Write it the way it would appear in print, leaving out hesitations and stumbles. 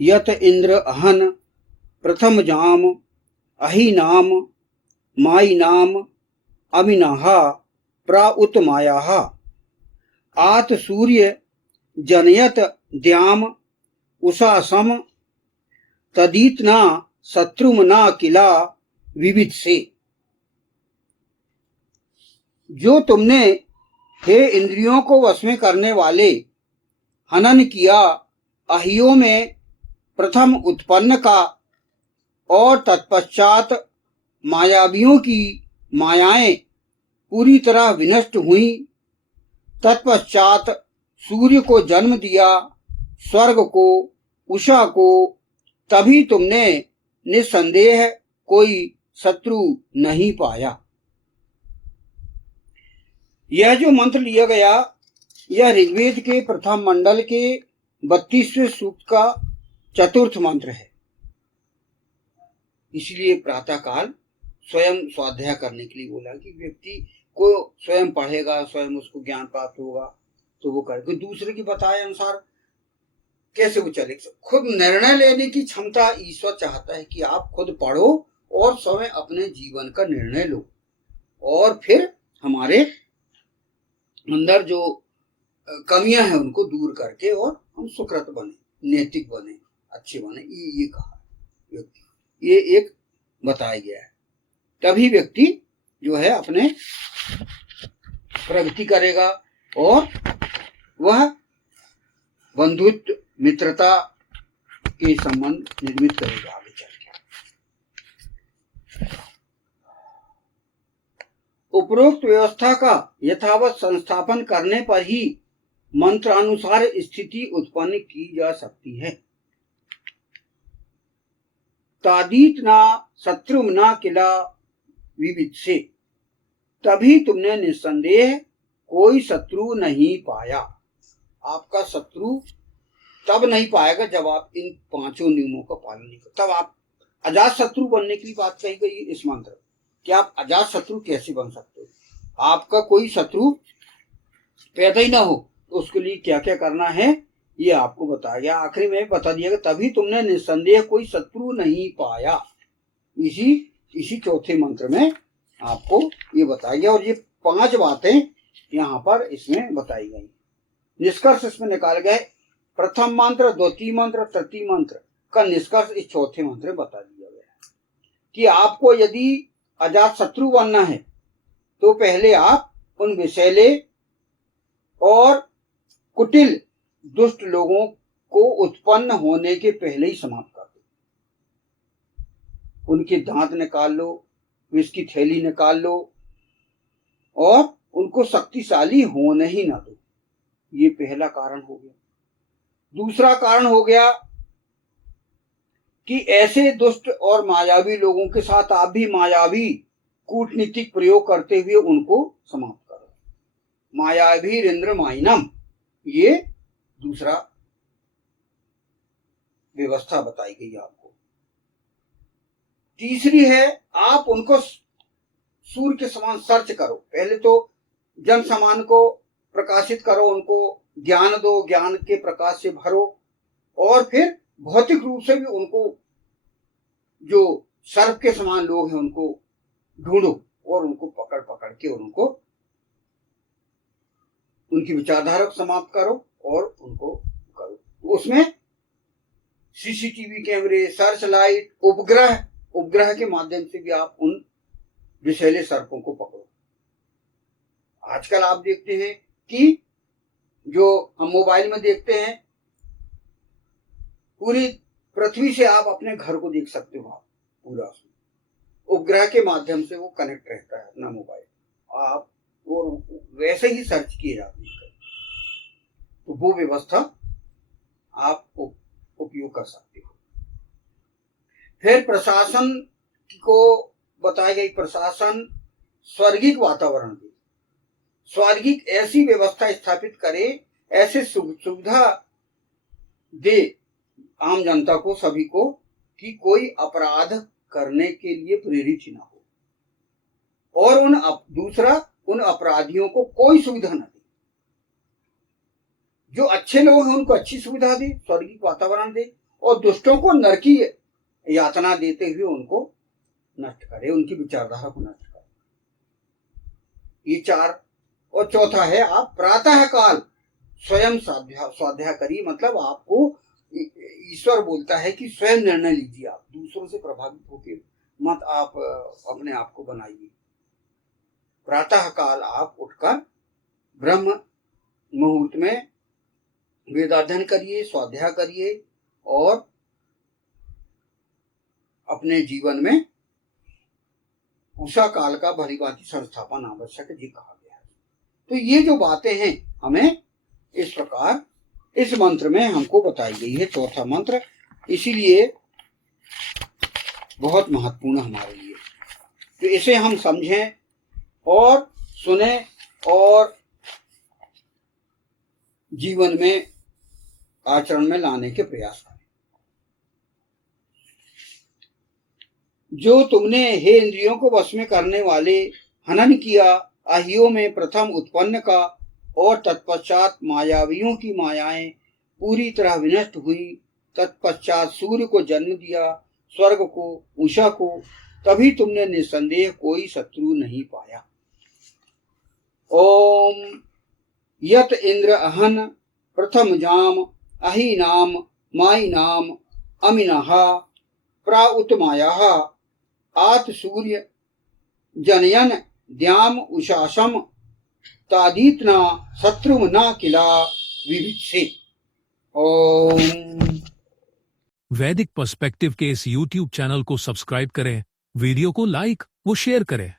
यत इंद्र अहन प्रथम जाम अहि नाम माई नाम अमिनाहा प्राउत मायाः आत सूर्य जनयत द्याम उषा सम तदीतना शत्रुमना किला विविध से। जो तुमने हे इंद्रियों को वश में करने वाले हनन किया अहियों में प्रथम उत्पन्न का और तत्पश्चात मायावियों की मायाएं पूरी तरह विनष्ट हुई, तत्पश्चात सूर्य को जन्म दिया, स्वर्ग को, उषा को, तभी तुमने निस्संदेह कोई शत्रु नहीं पाया। यह जो मंत्र लिया गया यह ऋग्वेद के प्रथम मंडल के 32वें सूक्त का चतुर्थ मंत्र है। इसलिए प्रातःकाल स्वयं स्वाध्याय करने के लिए बोला कि व्यक्ति को स्वयं पढ़ेगा, स्वयं उसको ज्ञान प्राप्त होगा तो वो करे। दूसरे की बताए अनुसार कैसे वो चले। खुद निर्णय लेने की क्षमता ईश्वर चाहता है कि आप खुद पढ़ो और स्वयं अपने जीवन का निर्णय लो और फिर हमारे अंदर जो कमियां हैं उनको दूर करके और हम सुकृत बने, नैतिक बने, अच्छे बने। ये कहा व्यक्ति, ये एक बताया गया है। तभी व्यक्ति जो है अपने प्रगति करेगा और वह बंधुत्व मित्रता के संबंध निर्मित करेगा आगे चल के। उपरोक्त व्यवस्था का यथावत संस्थापन करने पर ही मंत्रानुसार स्थिति उत्पन्न की जा सकती है। तादीतना शत्रुमना किला विविध से, तभी तुमने निस्संदेह कोई शत्रु नहीं पाया। आपका शत्रु तब नहीं पाएगा जब आप इन पांचों नियमों का पालन नहीं करो। तब आप अजात शत्रु बनने की बात कही गई इस मंत्र कि आप अजात शत्रु कैसे बन सकते हो। आपका कोई शत्रु पैदा ही ना हो तो उसके लिए क्या क्या करना है ये आपको बताया गया। आखिरी में बता दिया गया तभी तुमने निस्संदेह कोई शत्रु नहीं पाया। इसी चौथे मंत्र में आपको ये बताया गया और ये 5 बातें यहाँ पर इसमें बताई गई। निष्कर्ष इसमें निकाल गए। प्रथम मंत्र, द्वितीय मंत्र, तृतीय मंत्र का निष्कर्ष इस चौथे मंत्र में बता दिया गया कि आपको यदि अजात शत्रु बनना है तो पहले आप उन विषैले और कुटिल दुष्ट लोगों को उत्पन्न होने के पहले ही समाप्त कर दो। उनके दांत निकाल लो, विष की थैली निकाल लो और उनको शक्तिशाली होने ही ना दो। ये पहला कारण हो गया। दूसरा कारण हो गया कि ऐसे दुष्ट और मायावी लोगों के साथ आप भी मायावी कूटनीतिक प्रयोग करते हुए उनको समाप्त करो। मायावी इंद्र माइनम, ये दूसरा व्यवस्था बताई गई आपको। तीसरी है आप उनको सूर्य के समान सर्च करो। पहले तो जन समान को प्रकाशित करो, उनको ज्ञान दो, ज्ञान के प्रकाश से भरो और फिर भौतिक रूप से भी उनको जो सर्प के समान लोग हैं उनको ढूंढो और उनको पकड़ पकड़ के उनको उनकी विचारधारा को समाप्त करो और उनको करो। उसमें सीसीटीवी कैमरे, सर्च लाइट, उपग्रह के माध्यम से भी आप उन विषैले सर्पों को पकड़ो। आजकल आप देखते हैं कि जो हम मोबाइल में देखते हैं पूरी पृथ्वी से आप अपने घर को देख सकते हो। आप पूरा उपग्रह के माध्यम से वो कनेक्ट रहता है अपना मोबाइल, आप और वैसे ही सर्च किए जाते हैं। तो वो व्यवस्था आप उपयोग कर सकते हो। फिर प्रशासन को बताई गई, प्रशासन स्वर्गिक वातावरण दे, स्वर्गिक ऐसी व्यवस्था स्थापित करे, ऐसे सुविधा दे आम जनता को, सभी को, कि कोई अपराध करने के लिए प्रेरित ही ना हो और दूसरा उन अपराधियों को कोई सुविधा न दे। जो अच्छे लोग हैं उनको अच्छी सुविधा दे, स्वर्गिक वातावरण दे और दुष्टों को नरकी यातना देते हुए उनको नष्ट करे, उनकी विचारधारा को नष्ट करे। ये 4। और चौथा है आप प्रातः काल स्वयं स्वाध्याय करिए, मतलब आपको ईश्वर बोलता है कि स्वयं निर्णय लीजिए, आप दूसरों से प्रभावित होकर मत आप अपने आप को बनाइए। प्रातः काल आप उठकर ब्रह्म मुहूर्त में वेदाध्ययन करिए, स्वाध्याय करिए और अपने जीवन में उषा काल का भली भांति संस्थापन आवश्यक है, जी कहा गया है। तो ये जो बातें हैं हमें इस प्रकार इस मंत्र में हमको बताई गई है, चौथा मंत्र, इसीलिए बहुत महत्वपूर्ण हमारे लिए। तो इसे हम समझें और सुने और जीवन में आचरण में लाने के प्रयास करें। जो तुमने हे इंद्रियों को वश में करने वाले हनन किया, अहियों में प्रथम उत्पन्न का और तत्पश्चात मायावियों की मायाएं पूरी तरह विनष्ट हुई, तत्पश्चात सूर्य को जन्म दिया, स्वर्ग को, उषा को, तभी तुमने निस्संदेह कोई शत्रु नहीं पाया। ओम यत इंद्र अहन प्रथम जाम अहि नाम माई नाम अमिनः प्राउत मायाः आत सूर्य जनयन द्याम उषासम तादीतना शत्रु न किला विवित्से। ओम। वैदिक पर्सपेक्टिव के इस YouTube चैनल को सब्सक्राइब करें, वीडियो को लाइक व शेयर करें।